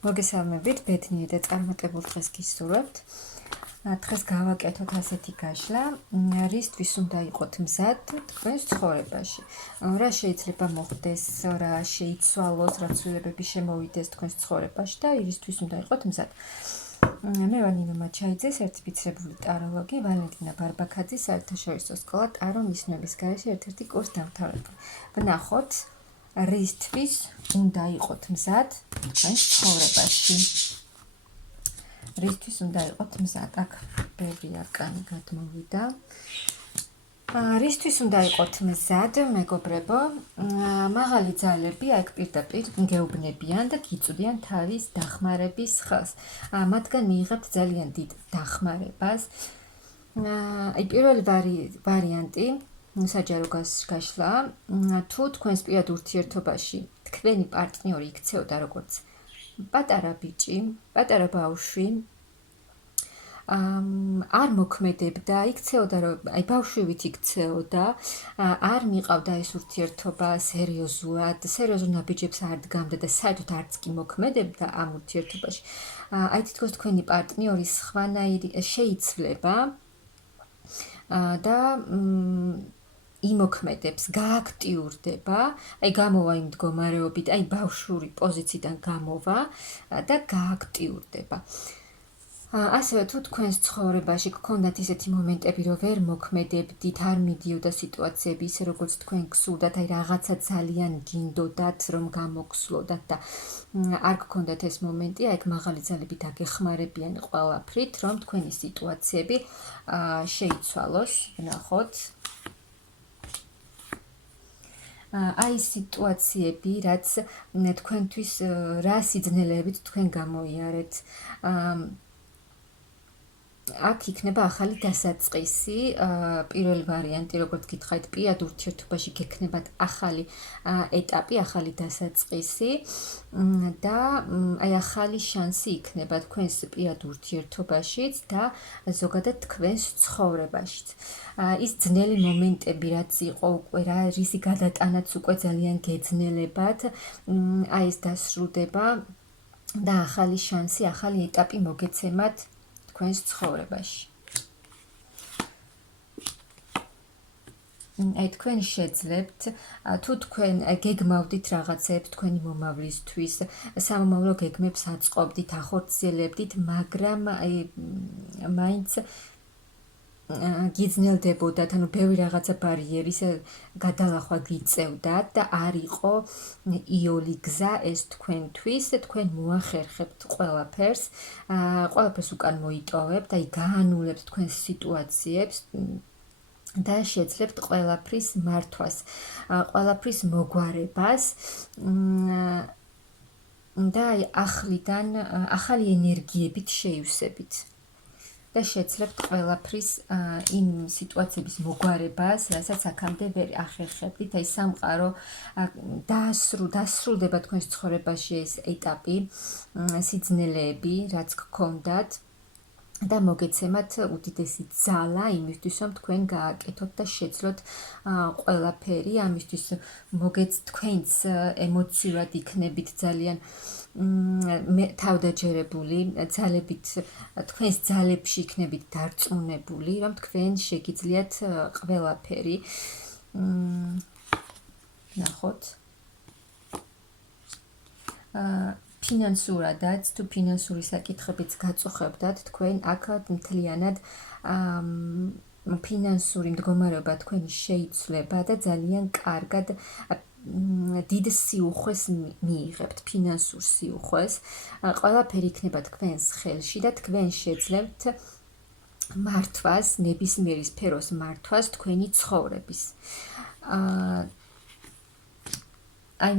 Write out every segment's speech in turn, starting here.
მოგესალმებით, ბედნიერ და წარმატებულ დღეს გისურვებთ. დღეს გავაკეთოთ ასეთი გაშლა, რისთვის უნდა იყოთ მზად თქვენს ცხოვრებაში. რა შეიძლება მოხდეს, რა შეიცვალოს, რა ცვლილებები შემოვიდეს თქვენს ცხოვრებაში და რისთვის უნდა იყოთ მზად. მე ვარ ნინო მაჩაიძე, სერტიფიცირებული ტაროლოგი, ვალენტინა ბარბაქაძე, საერთაშორისო სკოლა ტარო მისნების გარეშე ერთ-ერთი კურსდამთავრებული. ვნახოთ რისთვის უნდა იყოთ მზად თქვენს ცხოვრებაში. რისთვის უნდა იყოთ მზად? აქ ბევრი არკანი გადმოვიდა. რისთვის უნდა იყოთ მზად, მეგობრებო? მაღალი ძალები აქ პირდაპირ გეუბნებიან და გიწვდიან თავის დახმარების ხელს. მათგან მიიღებთ ძალიან დიდ დახმარებას. პირველი ვარიანტი საჯარო გაშლა, თუ თქვენს პირად ურთიერთობაში თქვენი პარტნიორი იქცეოდა როგორც პატარა ბიჭი, პატარა ბავშვი, არ მოქმედებდა, იქცეოდა, რომ ბავშვივით იქცეოდა, არ მიყავდა ეს ურთიერთობა სერიოზულად ნაბიჯებს არ დგამდა და საერთოდ არც კი მოქმედებდა ამ ურთიერთობაში. თითქოს თქვენი პარტნიორი სხვანაირი შეიცვლება და იმოქმედებს, გააქტიურდება, გამოვა იმ მდგომარეობით, ბავშვური პოზიციიდან გამოვა და გააქტიურდება. ასევე თუ თქვენს ცხოვრებაში გქონდათ ისეთი მომენტები, რომ ვერ მოქმედებდით, არ მიდიოდა სიტუაციები ისე, როგორც თქვენ გსურდათ, რაღაცა ძალიან გინდოდათ, რომ გამოგსვლოდათ და არ გქონდათ ეს მომენტი, მაღალი ძალები დაგეხმარებიან ყველაფრით, რომ თქვენი სიტუაციები შეიცვალოს. ვნახოთ. სიტუაციები, რაც თქვენთვის რა სიძნელეებით თქვენ გამოიარეთ. აქ იქნება ახალი დასაწყისი, პირველი ვარიანტი, როგორც გითხარით, პირად ურთიერთობაში გექნებათ ახალი ეტაპი, ახალი დასაწყისი და ახალი შანსი იქნება თქვენს პირად ურთიერთობაშიც და ზოგადად თქვენს ცხოვრებაშიც. ის ძნელი მომენტები, რაც იყო უკვე, რისი გადატანაც უკვე ძალიან გეძნელებათ, ეს დასრულდება და ახალი შანსი, ახალი ეტაპი მოგეცემათ თქვენს ცხოვრებაში. თქვენ შეძლებთ, თუ თქვენ გეგმავდით რაღაცებს თქვენი მომავლისთვის, სამომავლო გეგმებს აწყობდით, ახორციელებდით, მაგრამ მაინც გიძნელდებოდათ, ბევრი რაღაცა ბარიერის გადალახვა გიწევდათ და არ იყო იოლი გზა ეს თქვენთვის, თქვენ მოახერხებთ ყველაფერს, ყველაფერს უკან მოიტოვებთ, გაანულებთ თქვენს სიტუაციებს და შეძლებთ ყველაფრის მართვას, ყველაფრის მოგვარებას და ახლიდან ახალი ენერგიებით შეივსებით. და შეძლებთ ყველაფრის იმ სიტუაციების მოგვარებას, რასაც აქამდე ვერ ახერხებდით, სამყარო დასრულდება თქვენს ცხოვრებაში ეს ეტაპი, სიძნელეები, რაც გქონდათ და მოგეცემათ უდიდესი ძალა იმისთვის, რომ თქვენ გააკეთოთ და შეძლოთ ყველაფერი, ამისთვის თქვენც ემოციურად იქნებით ძალიან თავდაჯერებული, ძალებით, თქვენს ძალებში იქნებით დარწმუნებული, რომ თქვენ შეგიძლიათ ყველაფერი. ნახოთ. ფინანსურადაც, თუ ფინანსური საკითხებიც გაწუხებდათ, თქვენ აქ მთლიანად ფინანსური მდგომარეობა თქვენი შეიცვლება და ძალიან კარგად დიდ სიუხვეს მიიღებთ, ფინანსურ სიუხვეს. ყველაფერი იქნება თქვენს ხელში და თქვენ შეძლებთ მართვას, ნებისმიერი სფეროს მართვას თქვენი ცხოვრების.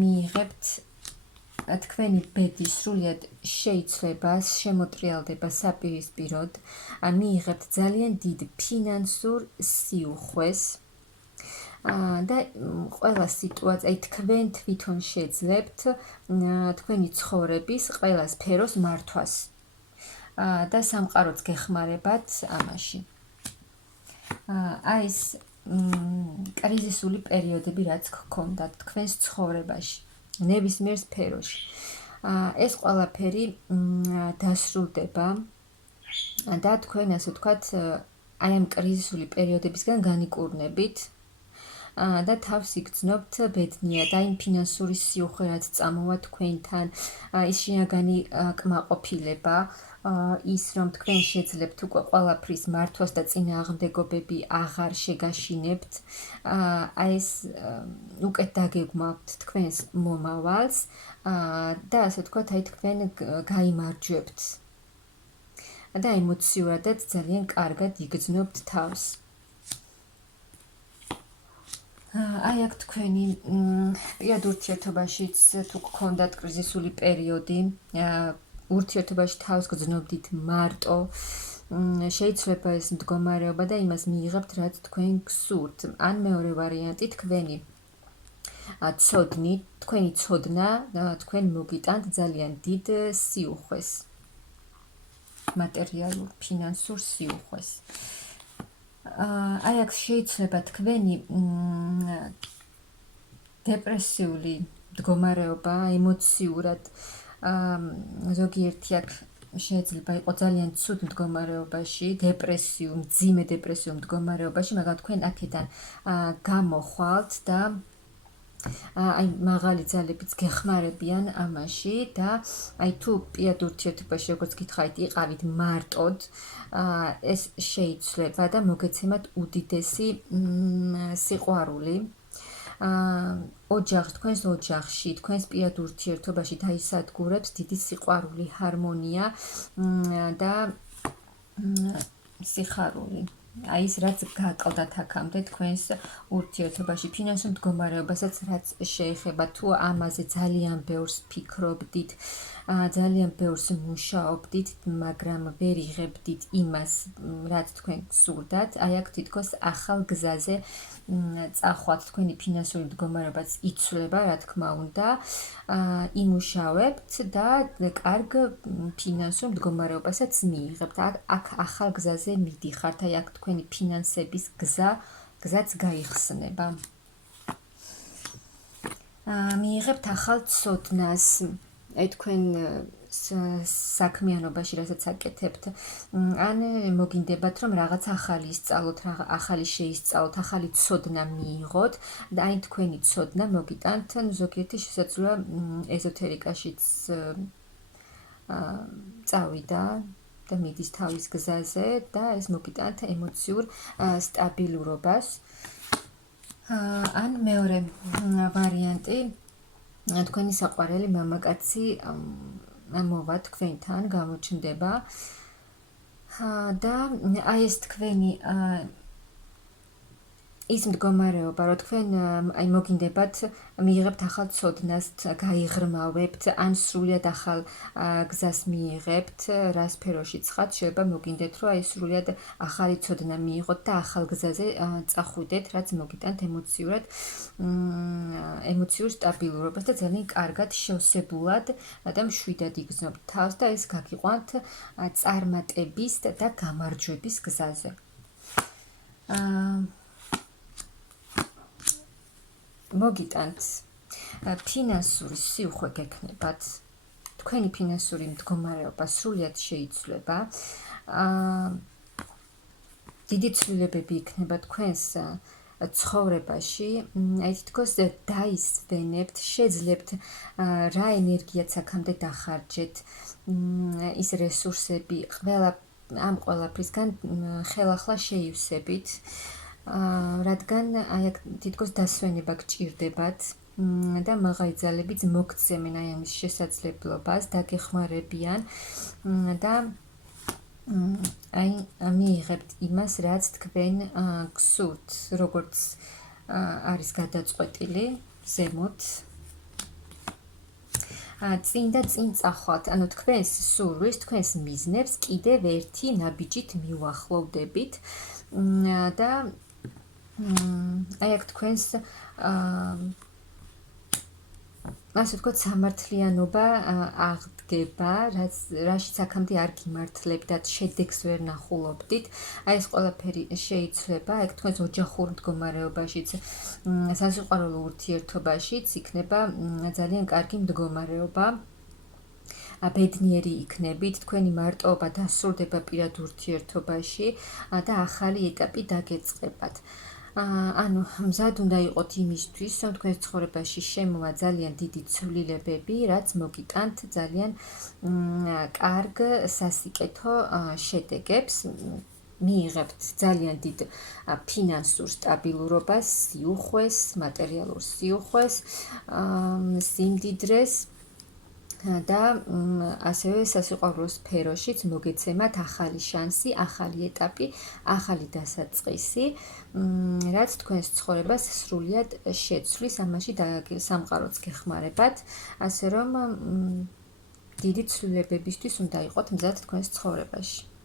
მიიღებთ თქვენი ბედი სრულიად შეიცვლება, შემოტრიალდება საპირისპიროდ, მიიღებთ ძალიან დიდ ფინანსურ სიუხვეს და ყველა სიტუაცია, თქვენ თვითონ შეძლებთ თქვენი ცხოვრების ყველა სფეროს მართვას და სამყაროც გეხმარებათ ამაში. ეს კრიზისული პერიოდები, რაც გქონდათ თქვენს ცხოვრებაში, ნებისმიერ სფეროში. ეს ყველაფერი დასრულდება და თქვენ ასე ვთქვათ, აი ამ კრიზისული პერიოდებისგან განიკურნებით და თავს იგრძნობთ ბედნიად, აი ფინანსური სიუხვე რაც წამოვა თქვენთან, ის შინაგანი კმაყოფილება, ის რომ თქვენ შეძლებთ უკვე ყველაფრის მართვას და წინააღმდეგობები აღარ შეგაშინებთ, აი ეს უკეთ დაგეგმავთ თქვენს მომავალს და ასე ვთქვათ, აი თქვენ გაიმარჯვებთ და ემოციურადაც ძალიან კარგად იგრძნობთ თავს. აი აქ თქვენი პირად ურთიერთობაშიც თუ გქონდათ კრიზისული პერიოდი, ურთიერთობაში თავს გრძნობდით მარტო, შეიძლება ეს მდგომარეობა და იმას მიიღებთ, რაც თქვენ გსურთ. ან მეორე ვარიანტი თქვენი ცოდნა, თქვენ მოგიტანთ ძალიან დიდ სიუხვეს, მატერიალურ, ფინანსურ სიუხვეს. აი აქ შეიძლება თქვენი დეპრესიული მდგომარეობა, ემოციურად, ზოგიერთი აქ შეიძლება იყოს ძალიან ცუდ მდგომარეობაში, მძიმე დეპრესიულ მდგომარეობაში, მაგრამ თქვენ აქედან გამოხვალთ და აი მაღალი ძალებიც გეხმარებიან ამაში და აი თუ პირად ურთიერთობაში როგორც გითხარით იყავით მარტოდ, ეს შეიცვლება და მოგეცემათ უდიდესი სიყვარული. თქვენს ოჯახში, თქვენს პირად ურთიერთობაში დაისადგურებს დიდი სიყვარული, ჰარმონია და სიხარული. აი ის რაც გაკლდათ აქამდე თქვენს ურთიერთობაში, ფინანსურ მდგომარეობასაც რაც შეეხება, თუ ამაზე ძალიან ბევრს ფიქრობდით, ძალიან ბევრს მუშაობდით, მაგრამ ვერ იღებდით იმას, რაც თქვენ გსურდათ, აი აქ თითქოს ახალ გზაზე წახვათ, თქვენი ფინანსური მდგომარეობაც იცვლება, რა თქმა უნდა, იმუშავებთ და კარგ ფინანსურ მდგომარეობასაც მიიღებთ. აქ ახალ გზაზე მიდიხართ, აი აქ თქვენი ფინანსების გზაც გაიხსნება. მიიღებთ ახალ ცოდნას, აი თქვენ საქმიანობაში, რასაც აკეთებთ, ან მოგინდებათ, რომ რაღაც ახალი ისწავლოთ, ახალი შეისწავლოთ, ახალი ცოდნა მიიღოთ და აი თქვენი ცოდნა მოგიტანთ, ზოგიერთი შესაძლოა ეზოთერიკაშიც წავიდა და მიდის თავის გზაზე და ეს მოგიტანთ ემოციურ სტაბილურობას. ან მეორე ვარიანტი, თქვენი საყვარელი მამაკაცი მოვა თქვენთან, გამოჩნდება და აი ეს თქვენი ის მდგომარეობა, რომ თქვენ აი მოგინდებათ, მიიღებთ ახალ ცოდნას, გაიღრმავებთ, ან სრულიად ახალ გზას მიიღებთ, რა სფეროშიც ხართ, შეიძლება მოგინდეთ, რომ აი სრულიად ახალი ცოდნა მიიღოთ და ახალ გზაზე წახვიდეთ, რაც მოგიტანთ ემოციურ სტაბილურობას და ძალიან კარგად შევსებულად და მშვიდად იგრძნობთ თავს და ეს გაგიყვანთ წარმატების და გამარჯვების გზაზე. მოგიტანთ ფინანსური სიუხვე გექნებათ, თქვენი ფინანსური მდგომარეობა სრულიად შეიცვლება, დიდი ცვლილებები იქნება თქვენს ცხოვრებაში, აი თითქოს დაისვენებთ, შეძლებთ რა ენერგიაც აქამდე დახარჯეთ, ის რესურსები ამ ყველაფრისგან ხელახლა შეივსებით, რადგან აი აქ თითქოს დასვენება გჭირდებათ და მაღალი ძალებიც მოგცემენ აი ამის შესაძლებლობას, დაგეხმარებიან და აი მიიღებთ იმას, რაც თქვენ გსურთ, როგორც არის გადაწყვეტილი ზემოთ. წინ და წინ წახვალთ, ანუ თქვენს სურვილს, თქვენს მიზნებს კიდევ ერთი ნაბიჯით მიუახლოვდებით და აი აქ თქვენს ასე ვთქვათ, სამართლიანობა აღდგება, რაშიც აქამდე არ გიმართლებდათ, შედეგს ვერ ნახულობდით. აი ეს ყველაფერი შეიცვლება, აი თქვენს ოჯახურ მდგომარეობაშიც, სასიყვარულო ურთიერთობაშიც იქნება ძალიან კარგი მდგომარეობა. ბედნიერი იქნებით, თქვენი მარტოობა დასრულდება პირად ურთიერთობაში და ახალი ეტაპი დაგეწყებათ. ანუ მზად უნდა იყოთ იმისთვის, რომ თქვენს ცხოვრებაში შემოვა ძალიან დიდი ცვლილებები, რაც მოგიტანთ ძალიან კარგ სასიკეთო შედეგებს. მიიღებთ ძალიან დიდ ფინანსურ სტაბილურობას, სიუხვეს, მატერიალურ სიუხვეს, სიმდიდრეს და ასევე სასიყვარულო სფეროშიც მოგეცემათ ახალი შანსი, ახალი ეტაპი, ახალი დასაწყისი, რაც თქვენს ცხოვრებას სრულად შეცვლის, ამაში სამყაროც გეხმარებათ, ასე რომ დიდი ცვლილებებისთვის უნდა იყოთ მზად თქვენს ცხოვრებაში.